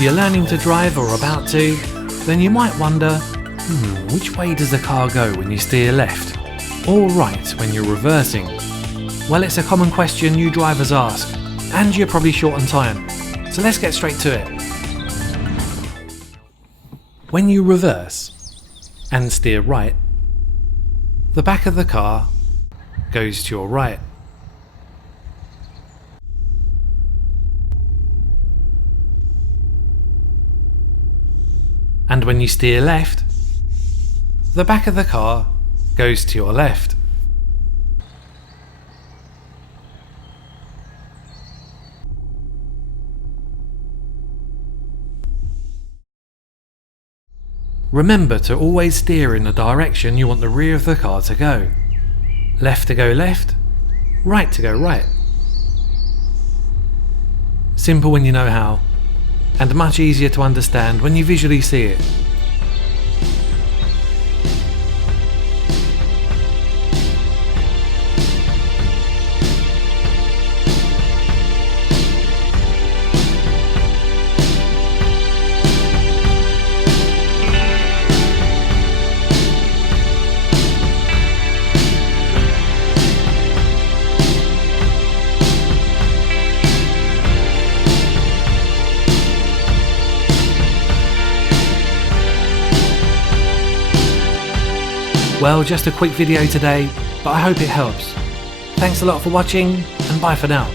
If you're learning to drive or about to, then you might wonder, which way does the car go when you steer left or right when you're reversing? Well, it's a common question you drivers ask, and you're probably short on time, so let's get straight to it. When you reverse and steer right, the back of the car goes to your right. And when you steer left, the back of the car goes to your left. Remember to always steer in the direction you want the rear of the car to go. Left to go left, right to go right. Simple when you know how, and much easier to understand when you visually see it. Well, just a quick video today, but I hope it helps. Thanks a lot for watching, and bye for now.